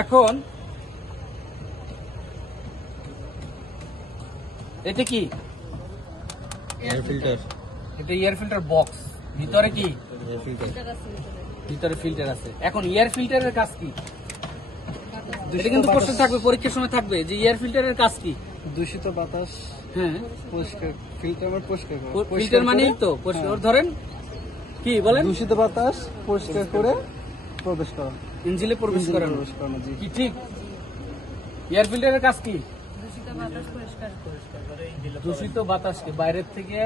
এখন এটা কি এয়ার ফিল্টার, এটা এয়ার ফিল্টার বক্স, ভিতরে কি এয়ার ফিল্টার, ভিতরে ফিল্টার আছে। এখন এয়ার ফিল্টারের কাজ কি? এটা কিন্তু প্রশ্ন থাকবে, পরীক্ষার সময় থাকবে যে এয়ার ফিল্টারের কাজ কি। দূষিত বাতাস হ্যাঁ, পরিষ্কার, ফিল্টার মানে পরিষ্কার করা। ফিল্টার মানেই তো পরিষ্কার। ধরেন কি বলেন, দূষিত বাতাস পরিষ্কার করে প্রবেশ করা, ইঞ্জিনে প্রবেশ করানো প্রবেশ করানো। জি, কি ঠিক? এয়ার ফিল্টারের কাজ কি? দূষিত বাতাসকে বাইরের থেকে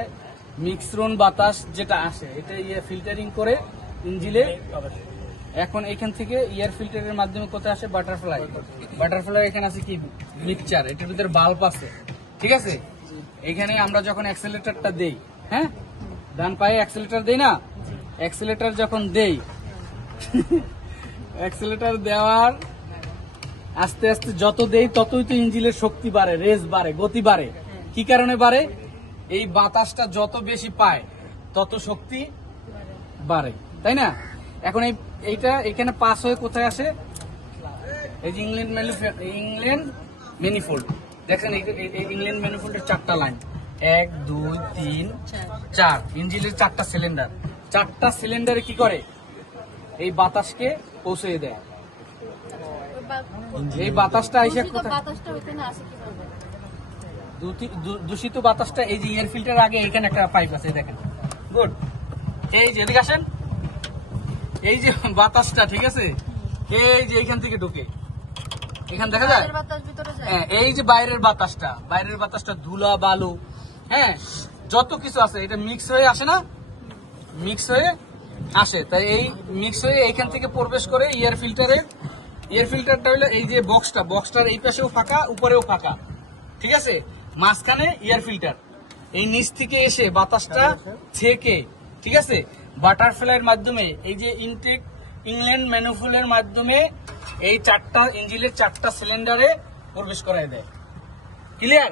মিশ্রণ বাতাস যেটা আসে এটা ফিল্টারিং করে ইঞ্জিনে। এখন এখান থেকে এয়ার ফিল্টারের মাধ্যমে কোথায় আসে? বাটারফ্লাই। বাটারফ্লাই এখানে আছে কি মিক্সচার, এটার ভিতরে বাল্ব আছে, ঠিক আছে। এখানে আমরা যখন অ্যাক্সেলেটরটা দেই, হ্যাঁ, ডান পায়ে অ্যাক্সেলেটর দেই না, অ্যাক্সেলেটর যখন দেই অ্যাক্সেলেটর দেওয়ার আস্তে আস্তে যত দেই ততই তো ইঞ্জিনের শক্তি বাড়ে, রেস বাড়ে, গতি বাড়ে। কি কারণে বাড়ে? এই বাতাসটা যত বেশি পায় তত শক্তি বাড়ে, তাই না? এখন এইটা এখানে পাস হয়ে কোথায় আসে? এই যে ইংল্যান্ড ম্যানিফোল্ড দেখেন, এই ইংল্যান্ড ম্যানিফোল্ডের 4টা লাইন, 1 2 3 4, ইঞ্জিনের 4টা সিলিন্ডার। 4টা সিলিন্ডারে কি করে? এই বাতাসকে পৌঁছে দেয়। এই বাতাসটা আইসা কোথায়? দূষিত বাতাসটা এই যে এয়ার ফিল্টার আগে এখানে একটা পাইপ আছে, দেখেন, গুড। এই যে এদিকে আসেন, এই যে বাতাসটা, ঠিক আছে, এই যে এইখান থেকে ঢুকে এখান দেখা যায়, হ্যাঁ, এই যে বাইরের বাতাসটা ধুলা বালু, হ্যাঁ, যত কিছু আছে এটা মিক্স হয়ে আসে না, মিক্স হয়ে আসে। তাই এই মিক্স হয়ে এইখান থেকে প্রবেশ করে এয়ার ফিল্টারের। এয়ার ফিল্টারটা হলো এই যে বক্সটার এই পাশেও ফাঁকা, উপরেও ফাঁকা, ঠিক আছে, মাঝখানে এয়ার ফিল্টার। এই নিচ থেকে এসে বাতাসটা থেকে, ঠিক আছে, বাটারফ্লাইয়ের মাধ্যমে এই যে ইনটেক ইংল্যান্ড ম্যানিফোল্ডের মাধ্যমে এই 4টা ইঞ্জিনের 4টা সিলিন্ডারে প্রবেশ করায় দেয়। ক্লিয়ার?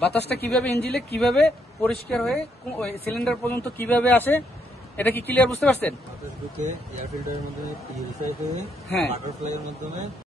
বাতাসটা কিভাবে ইঞ্জিনে কিভাবে পরিষ্কার হয়ে সিলিন্ডার পর্যন্ত কিভাবে আসে, এটা কি ক্লিয়ার বুঝতে পারছেন? বাতাস ঢুকে এয়ার ফিল্টারের মাধ্যমে পিউরিফাই হয়ে হ্যাঁ। বাটারফ্লাইয়ের মাধ্যমে